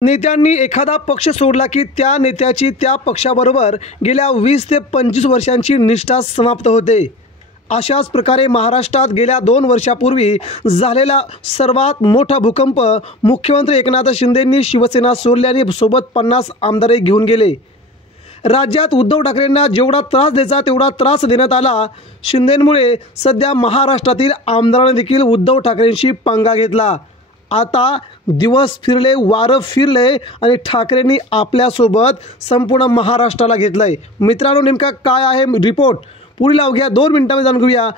नेत्यांनी एखादा पक्ष सोडला की त्या नेत्याची त्या पक्षाबरोबर गेल्या 20 ते 25 वर्षांची निष्ठा समाप्त होते। अशाच प्रकारे महाराष्ट्रात गेल्या 2 वर्षापूर्वी झालेला सर्वात मोठा भूकंप मुख्यमंत्री एकनाथ शिंदेंनी शिवसेना सोडल्याने सोबत 50 आमदारही घेऊन गेले। राज्यात उद्धव ठाकरेंना जेवढा त्रास द्यायचा तेवढा त्रास देण्यात आला। शिंदेंमुळे सध्या महाराष्ट्रातील आमदारांनी देखील उद्धव ठाकरेंशी पंगा घेतला। आता दिवस फिरले, वारं फिरले आणि ठाकरेंनी आपल्यासोबत संपूर्ण महाराष्ट्राला घेतलंय। मित्रांनो, नेमका काय आहे रिपोर्ट पुढील अवघ्या 2 मिनिटांमध्ये जाणून घेऊया।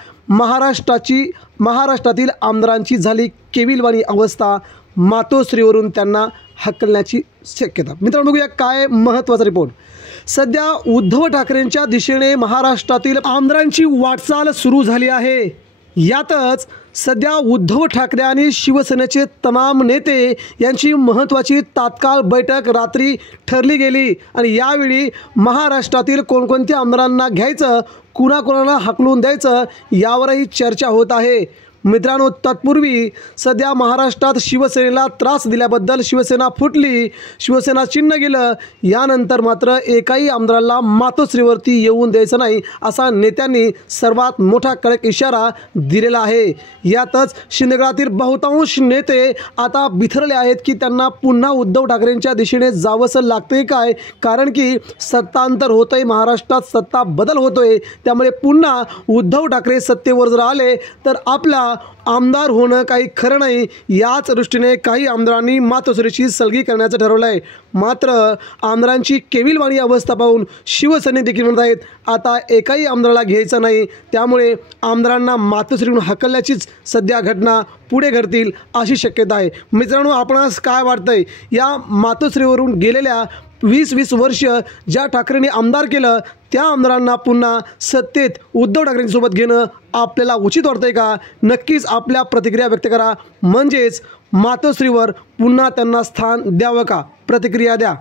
महाराष्ट्रातील आमदारांची झाली केविलवाणी अवस्था, मातोश्रीवरून त्यांना हकलण्याची शक्यता। मित्रांनो, बघूया काय महत्त्वाचा रिपोर्ट। सध्या उद्धव ठाकरेंच्या दिशेने महाराष्ट्रातील आमदारांची वाटचाल सुरू झाली आहे। यातच सध्या उद्धव ठाकरे आणि शिवसेनेचे तमाम नेते यांची महत्त्वाची तात्काळ बैठक रात्री ठरली गेली आणि यावेळी महाराष्ट्रातील कोणकोणत्या आमदारांना घ्यायचं, कुणाकुणाला हाकलून द्यायचं यावरही चर्चा होत आहे। मित्रांनो, तत्पूर्वी सध्या महाराष्ट्रात शिवसेनेला त्रास दिल्याबद्दल शिवसेना फुटली, शिवसेना चिन्ह गेलं। यानंतर मात्र एकाही आमदाराला मातोश्रीवरती येऊन द्यायचं नाही असा नेत्यांनी सर्वात मोठा कडक इशारा दिलेला आहे। यातच शिंदेगडातील बहुतांश नेते आता बिथरले आहेत की त्यांना पुन्हा उद्धव ठाकरेंच्या दिशेने जावंसं लागतंय काय, कारण की सत्तांतर होतंय, महाराष्ट्रात सत्ता बदल होतोय। त्यामुळे पुन्हा उद्धव ठाकरे सत्तेवर जर आले तर आपला आमदार होणं काही खरं नाही। याच दृष्टीने काही आमदारांनी मातोश्रीची सलगी करण्याचं ठरवलं आहे। मात्र आमदारांची केविलवाणी अवस्था पाहून शिवसेने देखील म्हणत आहेत आता एकाही आमदाराला घ्यायचं नाही, त्यामुळे आमदारांना मातोश्रीहून हकलण्याचीच सध्या घटना पुढे घडतील अशी शक्यता आहे। मित्रांनो, आपणास काय वाटतंय, या मातोश्रीवरून गेलेल्या 20 वर्ष ज्या ठाकरेंनी आमदार केलं त्या आमदारांना पुन्हा सत्तेत उद्धव ठाकरेंसोबत घेणं आपल्याला उचित वाटतंय का? नक्कीच आपल्या प्रतिक्रिया व्यक्त करा। म्हणजेच मातोश्रीवर पुन्हा त्यांना स्थान द्यावं का? प्रतिक्रिया द्या।